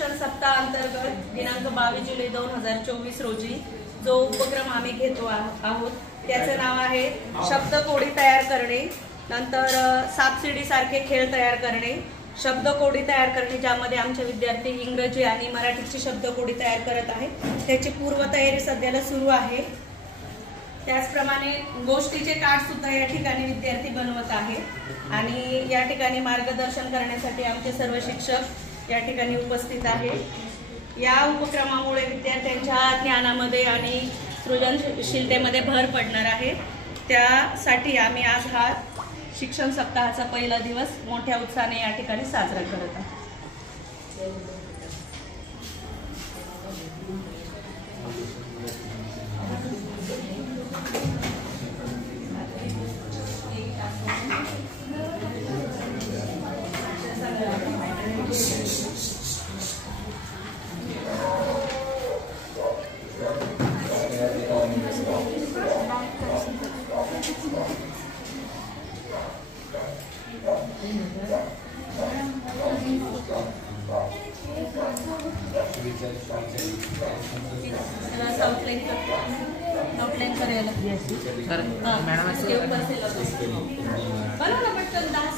शिक्षण सप्ताह अंतर्गत दिनांक 22 जुलै 2024 रोजी जो उपक्रम आम्ही घेतो आहोत त्याचे नाव आहे शब्दकोडी तयार करणे, नंतर सापशिडी सारखे खेळ तयार करणे, शब्दकोडी तयार करणे, ज्यामध्ये आमचे विद्यार्थी इंग्रजी आणि मराठीची शब्दकोडी तयार करत आहेत. त्याची पूर्वतयारी सध्याला सुरू आहे. त्याचप्रमाणे गोष्टीचे कार्ड सुद्धा या ठिकाणी विद्यार्थी बनवत आहेत आणि या ठिकाणी मार्गदर्शन करण्यासाठी आमचे सर्व शिक्षक या ठिकाणी उपस्थित आहेत. या उपक्रमामुळे विद्यार्थ्यांच्या ज्ञानामध्ये आणि सृजनशीलतेमध्ये भर पडणार आहे. त्यासाठी आम्ही आज हा शिक्षण सप्ताहाचा पहिला दिवस मोठ्या उत्साहाने या ठिकाणी साजरा करत आहोत. आउटलाइन करायला मॅडम पटकन 10